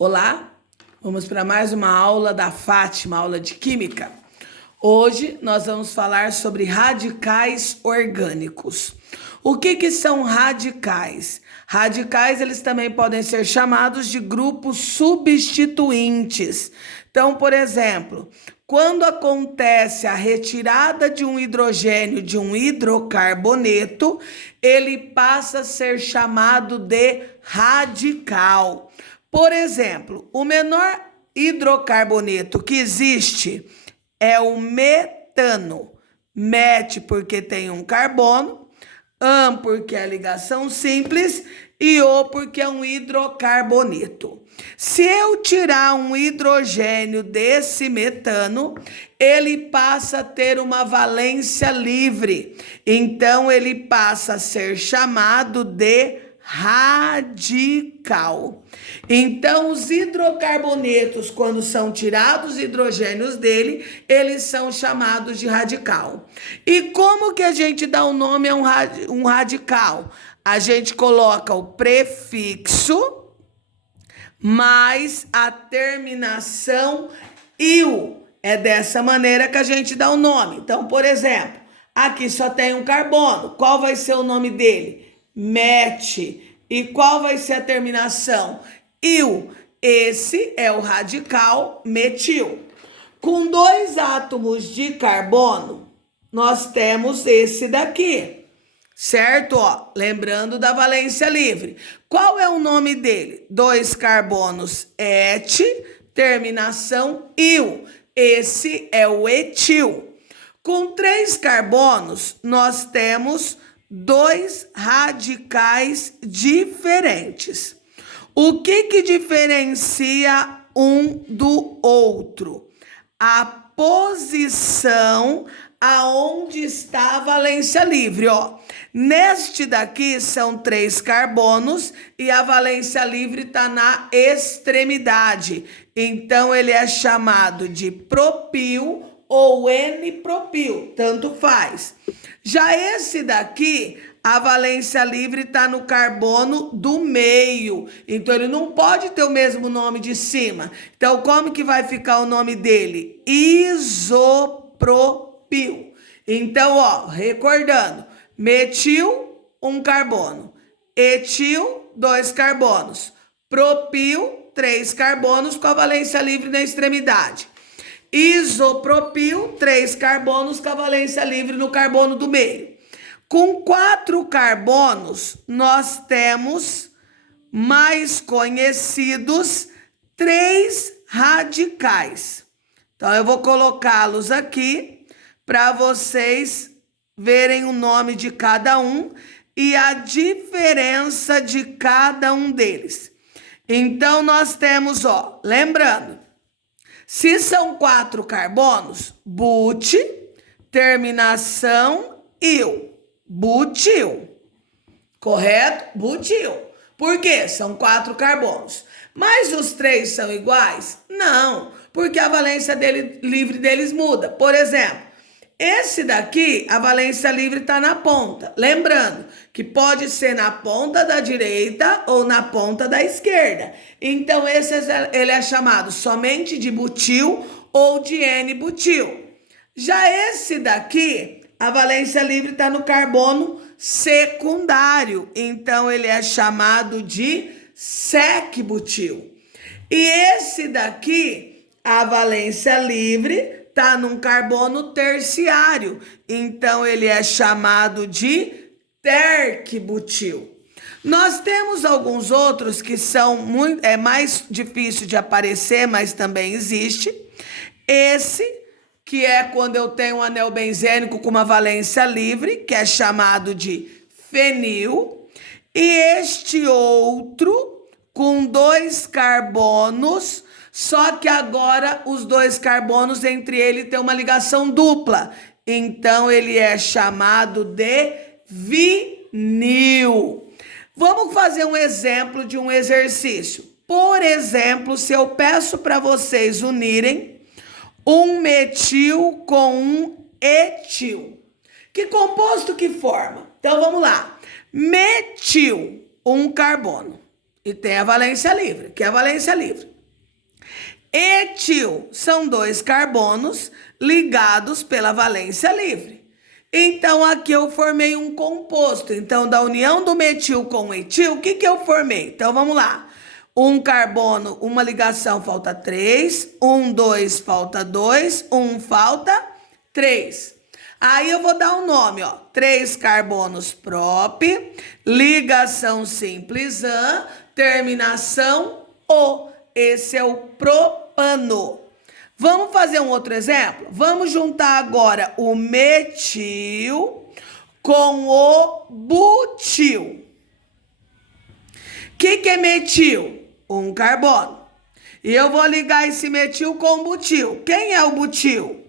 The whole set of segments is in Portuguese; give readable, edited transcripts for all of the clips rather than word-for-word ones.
Olá, vamos para mais uma aula da Fátima, aula de Química. Hoje nós vamos falar sobre radicais orgânicos. O que são radicais? Radicais, eles também podem ser chamados de grupos substituintes. Então, por exemplo, quando acontece a retirada de um hidrogênio de um hidrocarboneto, ele passa a ser chamado de radical. Por exemplo, o menor hidrocarboneto que existe é o metano. Met porque tem um carbono, an porque é a ligação simples e o porque é um hidrocarboneto. Se eu tirar um hidrogênio desse metano, ele passa a ter uma valência livre. Então, ele passa a ser chamado de radical. Então, os hidrocarbonetos, quando são tirados os hidrogênios dele, eles são chamados de radical. E como que a gente dá o nome a um radical? A gente coloca o prefixo mais a terminação -il. É dessa maneira que a gente dá o nome. Então, por exemplo, aqui só tem um carbono. Qual vai ser o nome dele? Met. E qual vai ser a terminação? -il. Esse é o radical metil. Com 2 átomos de carbono, nós temos esse daqui, certo? Ó, lembrando da valência livre. Qual é o nome dele? 2 carbonos et, terminação -il. Esse é o etil. Com 3 carbonos, nós temos 2 radicais diferentes. O que diferencia um do outro? A posição aonde está a valência livre, ó. Neste daqui são 3 carbonos e a valência livre está na extremidade. Então, ele é chamado de propil ou N-propil, tanto faz. Já esse daqui, a valência livre está no carbono do meio. Então, ele não pode ter o mesmo nome de cima. Então, como que vai ficar o nome dele? Isopropil. Então, ó, recordando. Metil, 1 carbono. Etil, 2 carbonos. Propil, 3 carbonos com a valência livre na extremidade. Isopropil, 3 carbonos com a valência livre no carbono do meio. Com 4 carbonos, nós temos mais conhecidos 3 radicais. Então, eu vou colocá-los aqui para vocês verem o nome de cada um e a diferença de cada um deles. Então, nós temos, ó, lembrando, se são 4 carbonos, but, terminação -il. Butil. Correto? Butil. Por quê? São 4 carbonos. Mas os 3 são iguais? Não, porque a valência livre deles muda. Por exemplo, esse daqui, a valência livre está na ponta. Lembrando que pode ser na ponta da direita ou na ponta da esquerda. Então, ele é chamado somente de butil ou de N-butil. Já esse daqui, a valência livre está no carbono secundário. Então, ele é chamado de sec-butil. E esse daqui, a valência livre está num carbono terciário, então ele é chamado de terc-butil. Nós temos alguns outros que são mais difícil de aparecer, mas também existe. Esse, que é quando eu tenho um anel benzênico com uma valência livre, que é chamado de fenil. E este outro, com 2 carbonos, só que agora os 2 carbonos entre eles tem uma ligação dupla. Então, ele é chamado de vinil. Vamos fazer um exemplo de um exercício. Por exemplo, se eu peço para vocês unirem um metil com um etil. Que composto que forma? Então, vamos lá. Metil, 1 carbono. e tem a valência livre, que é a valência livre. Etil são 2 carbonos ligados pela valência livre. Então, aqui eu formei um composto. Então, da união do metil com o etil, o que eu formei? Então, vamos lá. Um carbono, uma ligação, falta 3. 1, 2, falta 2. 1, falta 3. Aí, eu vou dar um nome, ó. 3 carbonos prop, ligação simples an, terminação o. Esse é o propano. Vamos fazer um outro exemplo? Vamos juntar agora o metil com o butil. O que é metil? Um carbono. E eu vou ligar esse metil com o butil. Quem é o butil?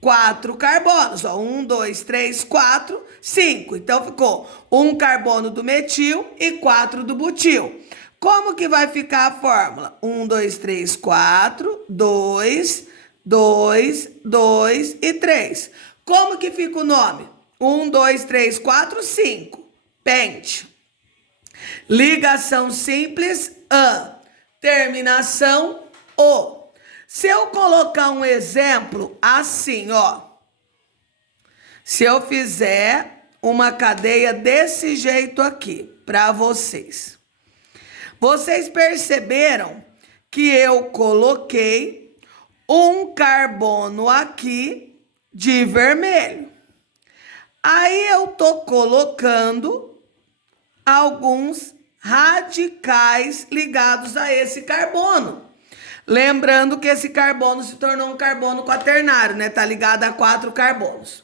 4 carbonos. 1, 2, 3, 4, 5. Então, ficou 1 carbono do metil e 4 do butil. Como que vai ficar a fórmula? 1, 2, 3, 4, 2, 2, 2 e 3. Como que fica o nome? 1, 2, 3, 4, 5. Pente. Ligação simples, an. Terminação, o. Se eu colocar um exemplo assim, ó. Se eu fizer uma cadeia desse jeito aqui, para vocês. Vocês perceberam que eu coloquei um carbono aqui de vermelho. Aí eu tô colocando alguns radicais ligados a esse carbono. Lembrando que esse carbono se tornou um carbono quaternário, né? Tá ligado a 4 carbonos.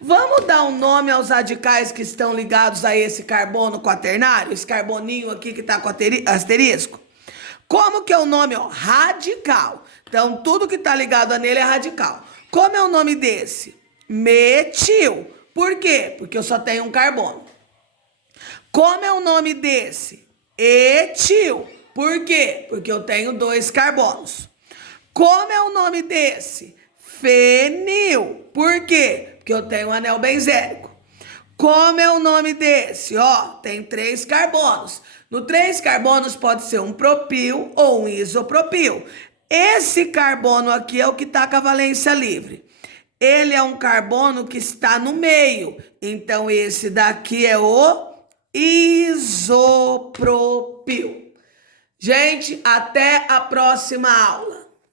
Vamos dar um nome aos radicais que estão ligados a esse carbono quaternário? Esse carboninho aqui que tá com asterisco. Como que é o nome? Ó, radical. Então, tudo que tá ligado a nele é radical. Como é o nome desse? Metil. Por quê? Porque eu só tenho um carbono. Como é o nome desse? Etil. Por quê? Porque eu tenho 2 carbonos. Como é o nome desse? Fenil. Por quê? Porque eu tenho um anel benzérico. Como é o nome desse? Ó, tem 3 carbonos. No 3 carbonos pode ser um propil ou um isopropil. Esse carbono aqui é o que está com a valência livre. Ele é um carbono que está no meio. Então, esse daqui é o isopropil. Gente, até a próxima aula.